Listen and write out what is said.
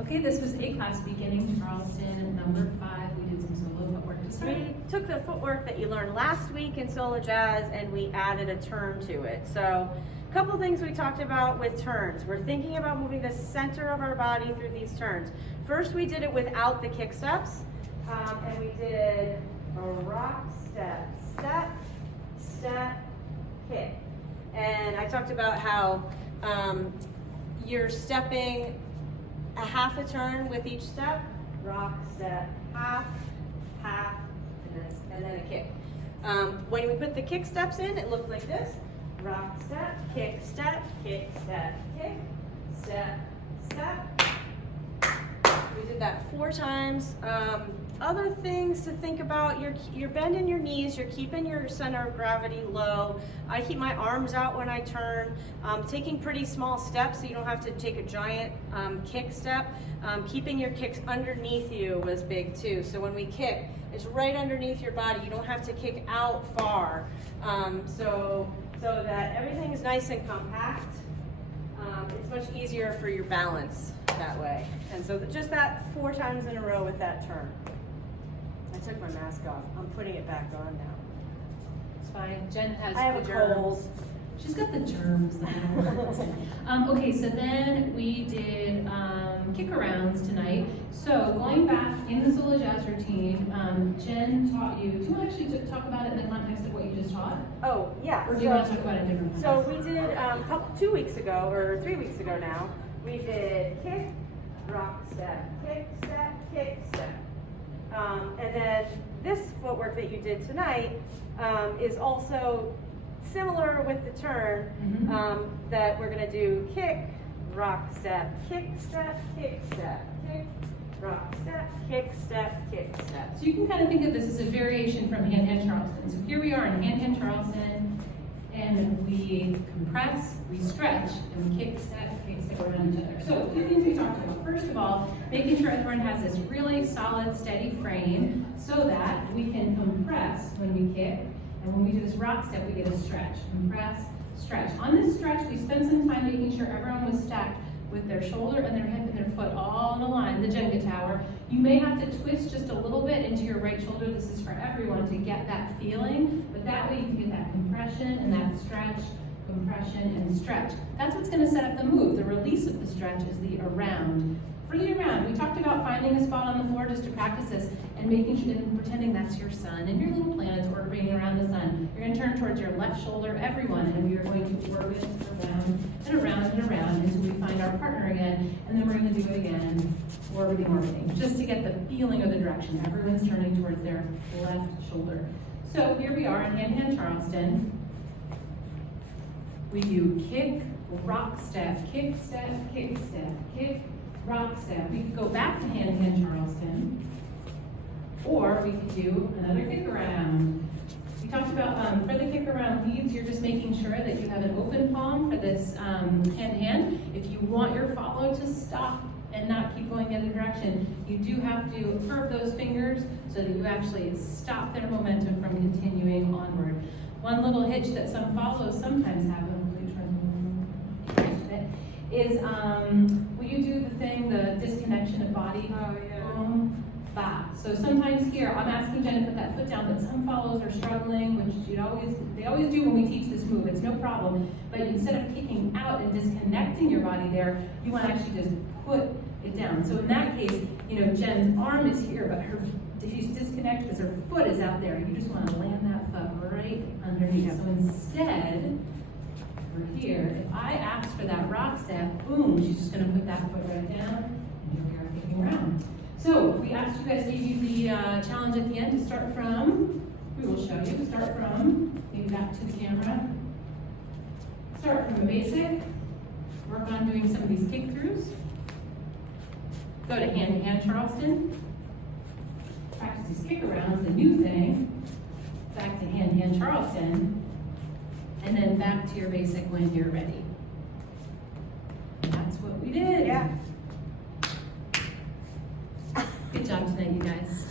Okay, this was a class beginning Charleston, number 5. We did some solo footwork to start. We took the footwork that you learned last week in solo jazz and we added a turn to it. So a couple things we talked about with turns. We're thinking about moving the center of our body through these turns. First, we did it without the kick steps, and we did a rock, step, step, step, kick. And I talked about how you're stepping a half a turn with each step, rock, step, half, half, and then a kick. When we put the kick steps in, it looked like this: rock, step, kick, step, kick, step, kick, step, step. We did that 4 times. Other things to think about: you're bending your knees, you're keeping your center of gravity low. I keep my arms out when I turn, taking pretty small steps so you don't have to take a giant kick step. Keeping your kicks underneath you was big too. So when we kick, it's right underneath your body. You don't have to kick out far, so that everything is nice and compact. It's much easier for your balance that way. And so just that 4 times in a row with that turn. I took my mask off. I'm putting it back on now. It's fine. Jen has I have the a germs. cold. She's got the germs. Okay, so then we did kick arounds tonight. So going back in the solo jazz routine, Jen taught you. Do you want to actually talk about it in the context of what you just taught? Oh, yeah. Or do you want to talk about it in different So context? we did 2 weeks ago, or 3 weeks ago now, we did kick, rock, step, kick, step, kick, step. And then this footwork that you did tonight is also similar with the turn, that we're going to do kick, rock, step, kick, step, kick, step, kick, rock, step, kick, step, kick, step. So you can kind of think of this as a variation from hand-hand Charleston. So here we are in hand-hand Charleston, and we compress, we stretch, and we kick, step around each other. So a few things we talked about. First of all, making sure everyone has this really solid, steady frame so that we can compress when we kick, and when we do this rock step, we get a stretch. Compress, stretch. On this stretch, we spent some time making sure everyone was stacked with their shoulder and their hip and their foot all in a line, the Jenga tower. You may have to twist just a little bit into your right shoulder. This is for everyone to get that feeling, but that way you can get that compression and that stretch, compression and stretch. That's what's gonna set up the move. The release of the stretch is the around. For the around, we talked about finding a spot on the floor just to practice this and making sure and pretending that's your sun and your little planets orbiting around the sun. You're gonna turn towards your left shoulder, everyone, and we are going to orbit around and around and around until we find our partner again, and then we're gonna do it again, orbiting, just to get the feeling of the direction. Everyone's turning towards their left shoulder. So here we are in hand-hand Charleston. We do kick, rock, step, kick, step, kick, step, kick, rock, step. We could go back to hand-hand Charleston, or we could do another kick around. We talked about for the kick around leads, you're just making sure that you have an open palm for this hand-hand. If you want your follow to stop and not keep going the other direction, you do have to curve those fingers so that you actually stop their momentum from continuing onward. One little hitch that some follows sometimes have is will you do the thing, the disconnection of body? Oh, yeah. Bah. So sometimes here, I'm asking Jen to put that foot down, but some follows are struggling, which they always do when we teach this move. It's no problem. But instead of kicking out and disconnecting your body there, you want to actually just put it down. So in that case, Jen's arm is here, but she's disconnected because her foot is out there. You just want to land that foot right underneath. So instead, we're here. If I ask for that rock step, boom, she's just going to put that foot right down, and here we are kicking around. So we asked you guys, gave you the challenge at the end to start from, we will show you, start from, maybe back to the camera. Start from a basic, work on doing some of these kick throughs. Go to hand-to-hand Charleston. Practice these kick arounds, the new thing. Back to hand-to-hand Charleston. And then back to your basic when you're ready. That's what we did. Yeah. Good job tonight, you guys.